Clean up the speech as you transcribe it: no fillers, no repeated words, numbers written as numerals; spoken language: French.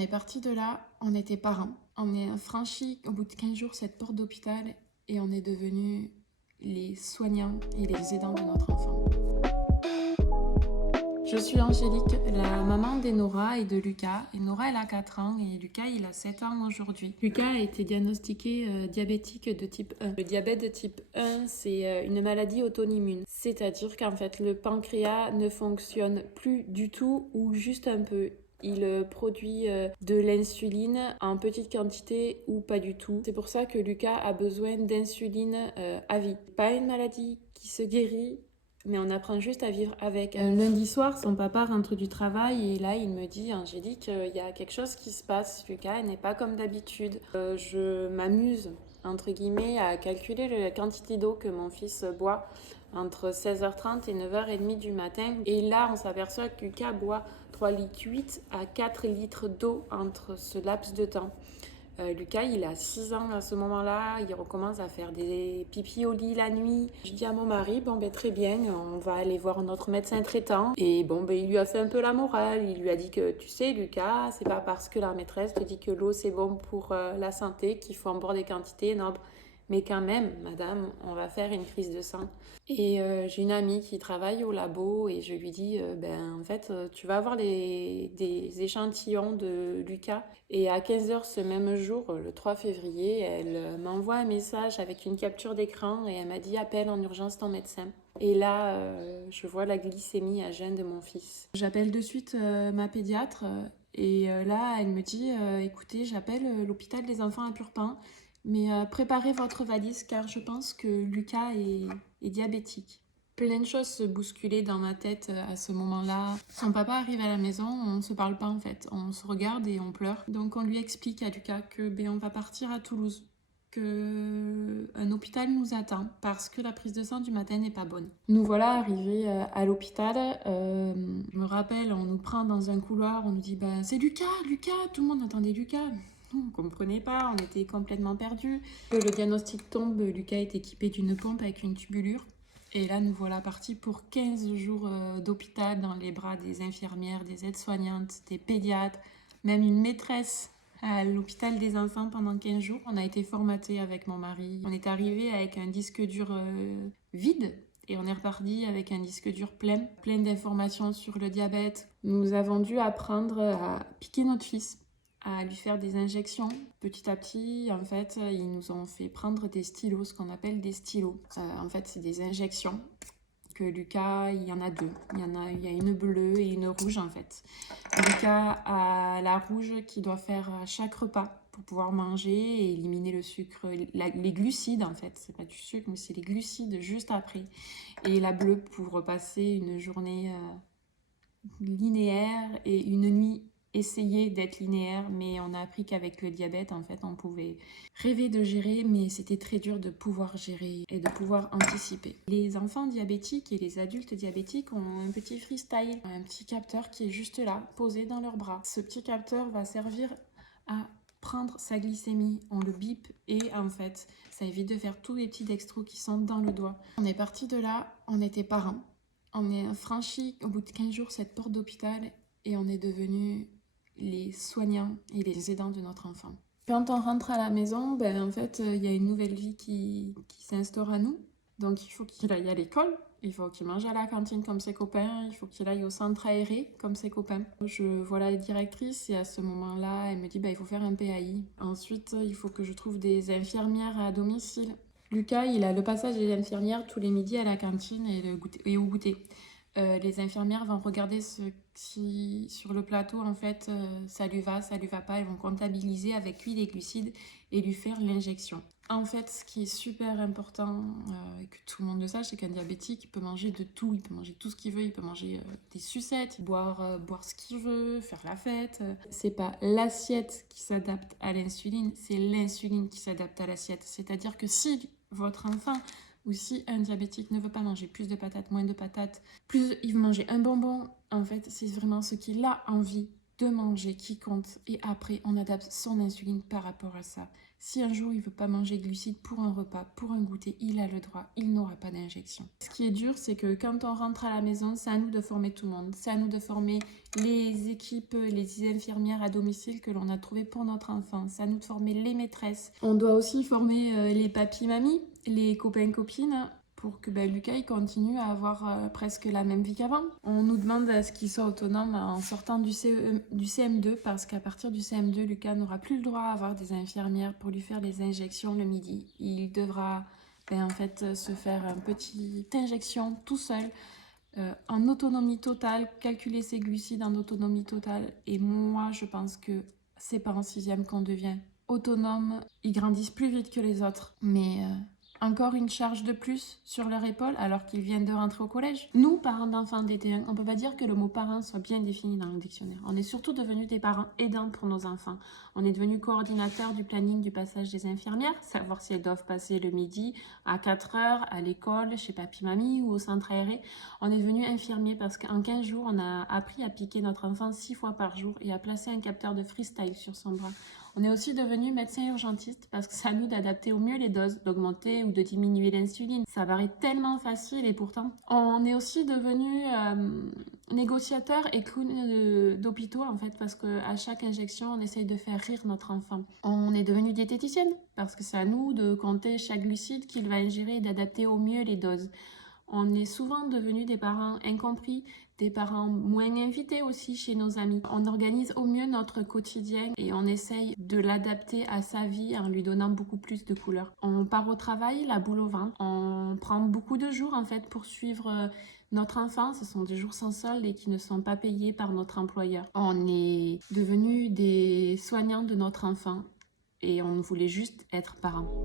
est parti de là, on était parents. On a franchi au bout de 15 jours cette porte d'hôpital et on est devenus les soignants et les aidants de notre enfant. Je suis Angélique, la maman d'Enora et de Lucas. Enora, elle a 4 ans et Lucas, il a 7 ans aujourd'hui. Lucas a été diagnostiqué diabétique de type 1. Le diabète de type 1, c'est une maladie auto-immune. C'est-à-dire qu'en fait, le pancréas ne fonctionne plus du tout ou juste un peu. Il produit de l'insuline en petite quantité ou pas du tout. C'est pour ça que Lucas a besoin d'insuline à vie. Pas une maladie qui se guérit, mais on apprend juste à vivre avec. Lundi soir, son papa rentre du travail et là, il me dit, Angélique, il y a quelque chose qui se passe. Lucas n'est pas comme d'habitude. Je m'amuse, entre guillemets, à calculer la quantité d'eau que mon fils boit entre 16h30 et 9h30 du matin. Et là, on s'aperçoit que Lucas boit 3,8 à 4 litres d'eau entre ce laps de temps. Lucas, il a 6 ans à ce moment-là, il recommence à faire des pipis au lit la nuit. Je dis à mon mari, très bien, on va aller voir notre médecin traitant. Et il lui a fait un peu la morale, il lui a dit que, tu sais Lucas, c'est pas parce que la maîtresse te dit que l'eau c'est bon pour la santé qu'il faut en boire des quantités énormes. Mais quand même, madame, on va faire une prise de sang. Et j'ai une amie qui travaille au labo et je lui dis, tu vas avoir des échantillons de Lucas. Et à 15h ce même jour, le 3 février, elle m'envoie un message avec une capture d'écran et elle m'a dit, appelle en urgence ton médecin. Et là, je vois la glycémie à jeun de mon fils. J'appelle de suite ma pédiatre et là, elle me dit, écoutez, j'appelle l'hôpital des enfants à Purpan. Mais préparez votre valise car je pense que Lucas est diabétique. Plein de choses se bousculaient dans ma tête à ce moment-là. Son papa arrive à la maison, on ne se parle pas en fait. On se regarde et on pleure. Donc on lui explique à Lucas que on va partir à Toulouse, qu'un hôpital nous attend parce que la prise de sang du matin n'est pas bonne. Nous voilà arrivés à l'hôpital. Je me rappelle, on nous prend dans un couloir, on nous dit c'est Lucas, tout le monde attendait Lucas. On ne comprenait pas, on était complètement perdus. Le diagnostic tombe, Lucas est équipé d'une pompe avec une tubulure. Et là, nous voilà partis pour 15 jours d'hôpital dans les bras des infirmières, des aides-soignantes, des pédiatres, même une maîtresse à l'hôpital des enfants pendant 15 jours. On a été formatés avec mon mari. On est arrivé avec un disque dur vide et on est reparti avec un disque dur plein d'informations sur le diabète. Nous avons dû apprendre à piquer notre fils, à lui faire des injections. Petit à petit, en fait, ils nous ont fait prendre des stylos, ce qu'on appelle des stylos. En fait, c'est des injections que Lucas, il y en a 2. Il y a une bleue et une rouge, en fait. Lucas a la rouge qu'il doit faire à chaque repas pour pouvoir manger et éliminer le sucre, les glucides, en fait. C'est pas du sucre, mais c'est les glucides juste après. Et la bleue pour repasser une journée linéaire et une nuit essayer d'être linéaire, mais on a appris qu'avec le diabète, en fait, on pouvait rêver de gérer, mais c'était très dur de pouvoir gérer et de pouvoir anticiper. Les enfants diabétiques et les adultes diabétiques ont un petit freestyle, un petit capteur qui est juste là, posé dans leurs bras. Ce petit capteur va servir à prendre sa glycémie, on le bip et en fait, ça évite de faire tous les petits dextros qui sont dans le doigt. On est parti de là, on était parents. On est franchi au bout de 15 jours cette porte d'hôpital et on est devenus les soignants et les aidants de notre enfant. Quand on rentre à la maison, en fait, il y a une nouvelle vie qui s'instaure à nous. Donc il faut qu'il aille à l'école, il faut qu'il mange à la cantine comme ses copains, il faut qu'il aille au centre aéré comme ses copains. Je vois la directrice et à ce moment-là, elle me dit il faut faire un PAI. Ensuite, il faut que je trouve des infirmières à domicile. Lucas, il a le passage des infirmières tous les midis à la cantine et au goûter. Les infirmières vont regarder ce qui, sur le plateau, en fait, ça lui va pas. Elles vont comptabiliser avec lui les glucides et lui faire l'injection. En fait, ce qui est super important que tout le monde le sache, c'est qu'un diabétique, il peut manger de tout. Il peut manger tout ce qu'il veut. Il peut manger des sucettes, boire ce qu'il veut, faire la fête. C'est pas l'assiette qui s'adapte à l'insuline, c'est l'insuline qui s'adapte à l'assiette. C'est-à-dire que si votre enfant ou si un diabétique ne veut pas manger plus de patates, moins de patates, plus il veut manger un bonbon, en fait, c'est vraiment ce qu'il a envie de manger qui compte et après on adapte son insuline par rapport à ça. Si un jour il veut pas manger de glucides pour un repas, pour un goûter, il a le droit, il n'aura pas d'injection. Ce qui est dur, c'est que quand on rentre à la maison, c'est à nous de former tout le monde. C'est à nous de former les équipes, les infirmières à domicile que l'on a trouvées pour notre enfant. C'est à nous de former les maîtresses. On doit aussi former les papis-mamies, les copains-copines, pour que Lucas il continue à avoir presque la même vie qu'avant. On nous demande à ce qu'il soit autonome en sortant du CM2 parce qu'à partir du CM2, Lucas n'aura plus le droit à avoir des infirmières pour lui faire les injections le midi. Il devra en fait se faire une petite injection tout seul en autonomie totale, calculer ses glucides en autonomie totale. Et moi, je pense que c'est pas en sixième qu'on devient autonome. Ils grandissent plus vite que les autres, mais encore une charge de plus sur leur épaule alors qu'ils viennent de rentrer au collège. Nous, parents d'enfants DT1, on peut pas dire que le mot parent soit bien défini dans le dictionnaire. On est surtout devenus des parents aidants pour nos enfants. On est devenus coordinateurs du planning du passage des infirmières, savoir si elles doivent passer le midi à 4 heures à l'école, chez papy-mamie ou au centre aéré. On est devenus infirmiers parce qu'en 15 jours, on a appris à piquer notre enfant 6 fois par jour et à placer un capteur de freestyle sur son bras. On est aussi devenu médecin urgentiste parce que c'est à nous d'adapter au mieux les doses, d'augmenter ou de diminuer l'insuline. Ça paraît tellement facile et pourtant. On est aussi devenu négociateur et clown d'hôpitaux en fait parce qu'à chaque injection, on essaye de faire rire notre enfant. On est devenu diététicienne parce que c'est à nous de compter chaque glucide qu'il va ingérer et d'adapter au mieux les doses. On est souvent devenus des parents incompris, des parents moins invités aussi chez nos amis. On organise au mieux notre quotidien et on essaye de l'adapter à sa vie en lui donnant beaucoup plus de couleurs. On part au travail, la boule au ventre. On prend beaucoup de jours en fait pour suivre notre enfant. Ce sont des jours sans solde et qui ne sont pas payés par notre employeur. On est devenus des soignants de notre enfant et on voulait juste être parents.